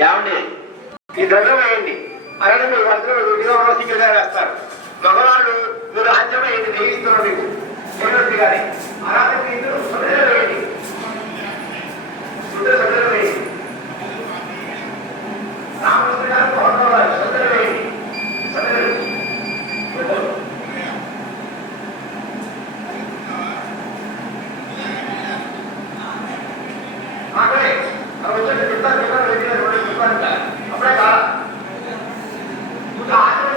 ఏమండి? ఈ ద్రవ్యం వేయండి అలాగే మీరు వందలు విడిగా సింగిల్గా వేస్తారు మగవాళ్ళు మీరు రాజ్యమే వేయండి నెయ్యిస్తున్నారు మీకు? గారి అలాగే మీరు సముద్రం వేయండి సముద్ర సముద్రం వేయండి రామచంద్ర గారు పౌర్ణవారు సముద్రం వేయండి సముద్రం అక్కడే అక్కడ వచ్చేది చెప్తాను చెప్తాను రెడ్డి గారు కూడా చెప్తాను ఇంకా. అప్పుడే కా ముందు ఆచరణ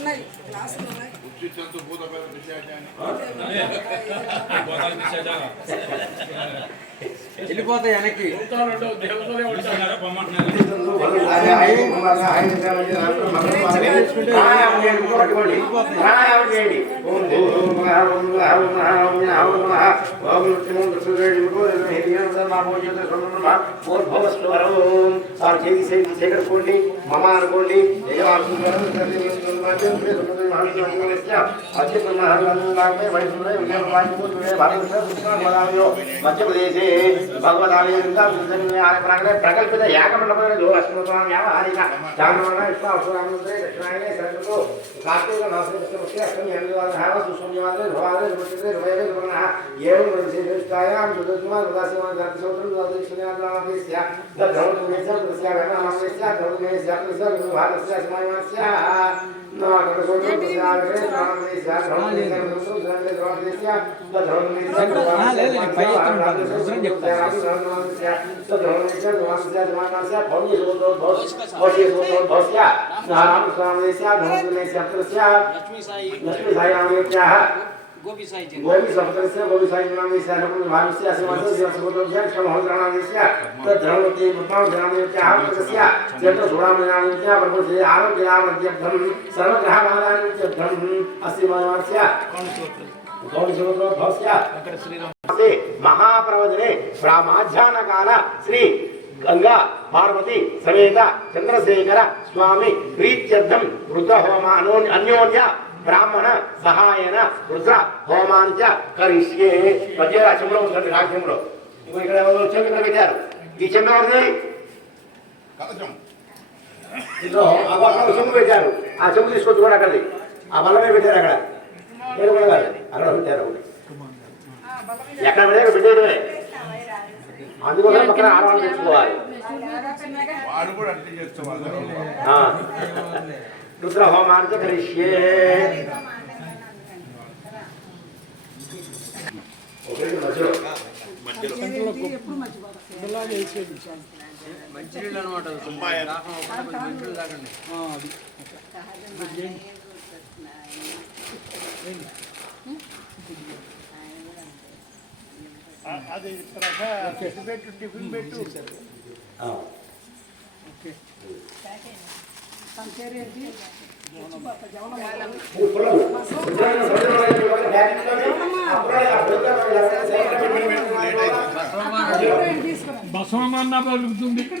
ఉన్నాయి వెళ్ళిపోతాయి వెనక్కి సేకరుకోండి మమ అనుకోండి మధ్యప్రదేశే భగవదాలయ ప్రకల్పిత యాగమండపంలో జో చాంద్రమణ విశ్వాసురామంత్రే దక్షిణాయనే శరణకు కార్తీక మాసే అష్టమి హేమవాదః సుశూన్యవాదే భవాదే రుచితే రువైవే గుణః ఏవం విశేషాయాం తస్య తస్య సమాయమస్య లక్ష్మీ సాయి. గోపి సాయి చంద్ర గోపి సముద్రస్య గోపి సాయినామేస్య నమః భాగస్య అసమస్య శివసుభద్రస్య క్షమహోద్రాణాదేస్య తద్రవతి పుత్రాంశనామేస్య ఆపదస్య చంద్ర సూడామనామేస్య ప్రభుత్వే ఆరోగ్యామధ్యభ్రం సర్వగ్రహమాదానిత్యభ్రం అస్తి మనస్య గౌడి సముద్రోద్భవస్య శ్రీ మహాప్రవచనే బ్రాహ్మాధ్యాన కాల శ్రీ గంగా పార్వతి సమేత చంద్రశేఖర స్వామి ప్రీత్యర్థం రుద్ర హోమ అనో- అన్యోన్య బ్రాహ్మణ సహాయన రుద్ర హోమాంచ కరిష్యే. మధ్య ఉంటుంది రాజ్యంలో. ఇంకో ఇక్కడ ఎవరో పెట్టారు. ఈ చెంబు ఎవరిది? ఇంట్లో చెంబు పెట్టారు. ఆ చెంబు తీసుకొచ్చి కూడా అక్కడిది. ఆ బల్లమే పెట్టారు అక్కడ. నేను కూడా అక్కడ పెట్టారు ఒకటి? ఎక్కడ పెట్టేయడమే. అందుకోసం పక్కన ఆడవాళ్ళు తెచ్చుకోవాలి. వాడు కూడా అట్లా చేస్తాం ఆ. రుద్ర హోమాంచ కరిష్యే మంచినీళ్ళు అనమాట మంచినీళ్ళు తాగండి అది పెట్టు టిఫిన్ పెట్టు ఆ. తీసుకురా బసవమన్న పలుకుతుంది ఇక్కడ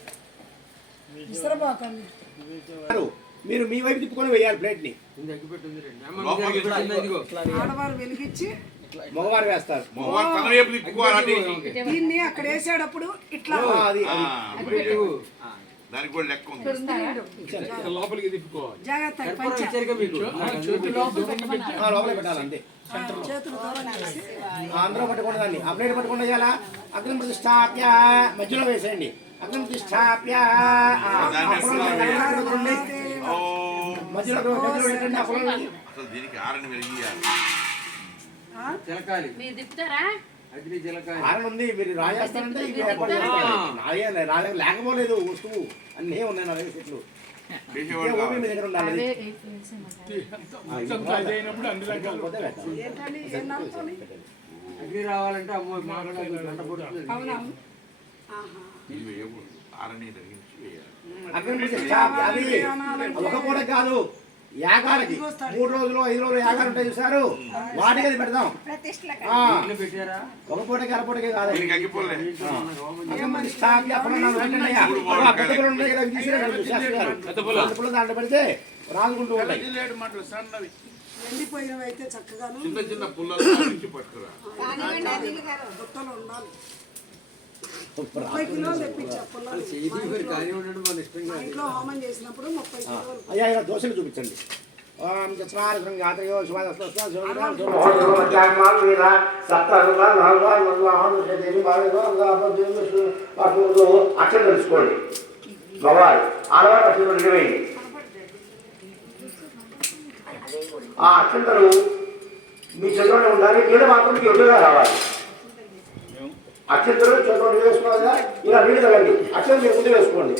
మీరు మీ వైపు తిప్పుకొని వేయాలి ప్లేట్ని ఇది అగ్గిపెట్టి ఉంది రండి అమ్మ, ఇది అగ్గిపెట్టిందా? ఇదిగో ఆడవారు వెలిగించి మగవారు వేస్తారు దీన్ని అక్కడ వేసేటప్పుడు ఇట్లా దానికి కూడా లెక్క ఉంది. లోపలికి తిప్పుకోవాలి. జాగ్రత్త లోపల అందరూ ఆ ప్లేట్ పట్టుకుండా చేయాలా అగ్ని ప్రతిష్టాప్య మధ్యలో వేసేయండి. అసలు దీనికి ఆరని వెలిగియాలి చిలకాలి మీరు తిప్పుతారా? అగ్ని ఉంది లేకపోలేదు వస్తువు అన్నీ ఉన్నాయి నా దగ్గర చెట్లు? అగ్ని రావాలంటే అమ్మో మాట్లాడదు ఇది వేయకూడదు ఆరని తగ్గించి వేయాలి. అగ్ని ప్రతిష్టాప్య అది ఒక పూట కాదు. యాగాలకి మూడు రోజులు ఐదు రోజులు యాగాలు ఉంటాయి చూసారు? వాటికి అది పెడదాం. ఆ, ఇల్లు పెట్టారా? ఒక పూటకి అర పూటకి కాదు ఉన్నాయి? దాంట్లో పెడితే రాజుకుంటూ ఉంటాయి. ఎండిపోయినవి అయితే చక్కగాను చిన్న చిన్న పుల్లలు పట్టుకురా. ఉండాలి. ముప్పై కిలోలు తెప్పించా ఇంట్లో హోమం చేసినప్పుడు ముప్పై కిలోలు అయ్యా ఇలా దోశలు చూపించండి ఓం అక్షరం తెలుసుకోండి అక్షరం నిలవేయండి ఆ అక్షంతలు మీ చేతిలోనే ఉండాలి నీడ మాత్రం ఎదురుగా రావాలి అక్షంతలు చేతిలో నీళ్ళు వేసుకోవాలి కదా ఇలా నీళ్ళు తగండి అక్షరం మీరు ముందు వేసుకోండి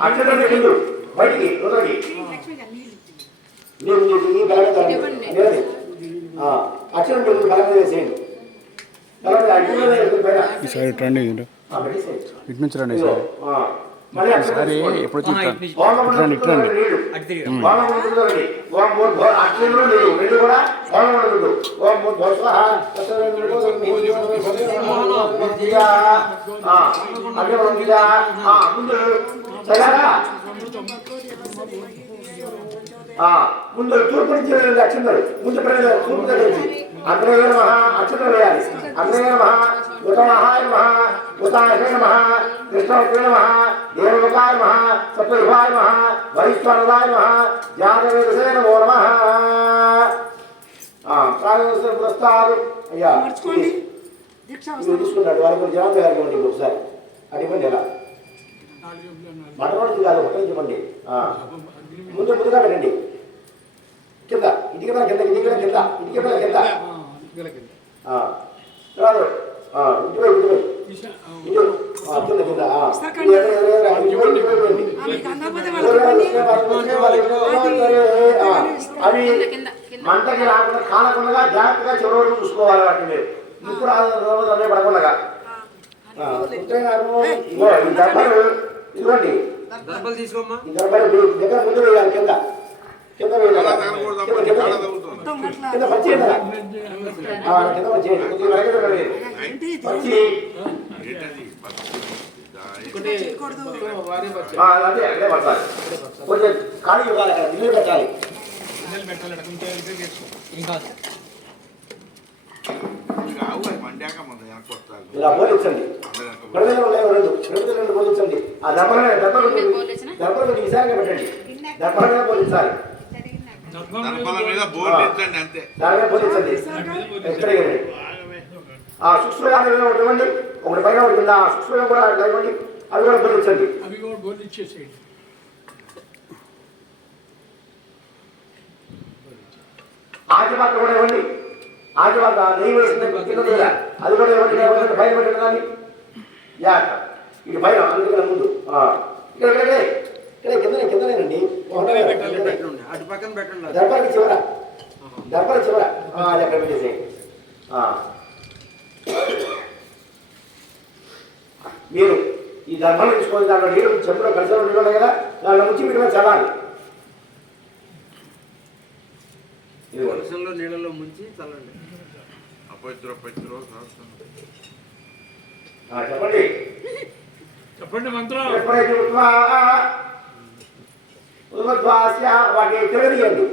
అక్షరం మీరు ముందు బయటికి వదలకి నీళ్ళు నీళ్ళు. లేదండి. ఆ, అక్షరం ముందు వేసేయండి పైన. అయ్యిండు ఆ, పెట్టేసేయండి. ఇటు నుంచి రండి తీసుకోండి. ఎప్పుడు ఉందిగా? ఆ, ముందు చల్లారా? ఆ, ముందు తూర్పు నుంచి అక్షంతలు ముందు ప్రజలు తూర్పు దగ్గర నుంచి అగ్నేయ నమ అక్షంతలు వేయాలి అగ్నేయ నమ ఉతమహాయ నమ ఉతాయ నమ కృష్ణవతే నమ దేవలోకాయ నమ సత్యయుగాయ నమ వైశ్వరదాయ నమ జాతవేదసే నమో. నమ ప్రాణేశ్వర పురస్కారం. అయ్యా తీసుకున్నాడు. వాళ్ళకి గారికి ఇవ్వండి ఒకసారి. అది ఇవ్వండి ఎలా? కాదు ఒకటే ఆ. ముందు ముందుగా పెట్టండి. కింద. ఇటుక కింద ఇటుక కింద ఇటుక కింద. రాదు. అవి మంటకి రాకుండా కాలకుండా జాగ్రత్తగా చివరి వరకు చూసుకోవాలి వాటిని ఇప్పుడు అన్నీ పడకుండా మీ దగ్గర ముందు వేయాలి కింద కింద వేయాలి కింద, అప్పుడు పచ్చి కింద పచ్చి పచ్చి అదే అదే పట్టాలి కొంచెం ఖాళీ ఇవ్వాలి అక్కడ ఇల్లు పెట్టాలి ఇలా పోలించండి రెండు పోలించండి ఆ దర్భలనే దర్భలు రెండు ఈసారిగా పెట్టండి దర్భలనే పోలించాలి ఆ సూక్ష్మగానే ఒకటి ఇవ్వండి. ఒకటి పైన ఒకటి కింద. ఆ సూక్ష్మగా కూడా ఇవ్వండి. అవి కూడా పోలించండి అవి కూడా బోర్డు ఇచ్చేసేయండి. ఆదివారం కూడా ఇవ్వండి. ఆదివారం నెయ్యి వేసింది కింద అది కూడా ఇవ్వండి. ఇవ్వండి పైన పెట్టండి దాన్ని. యాక ఇది పైన అందుకని ముందు. ఆ. ఇక్కడ ఇక్కడ ఇక్కడ. కిందనే కిందనేనండి. అటు పక్కన పెట్టండి. అది. దర్బార్కి చివర. దర్బార్ చివర. ఆ, అది అక్కడ పెట్టేసేయండి ఆ. మీరు ఈ దర్భాలు తీసుకొని దాంట్లో నీళ్ళు చెప్పులో కలిసి నీళ్ళు కదా? దాంట్లో ముంచి మీరు చల్లాలి. నీళ్ళలో ముంచి చల్లండి. అపవిత్ర పవిత్ర ఆ, చెప్పండి. చెప్పండి మంత్రం. ఎప్పుడైతే వాటిని తిరగదీయండి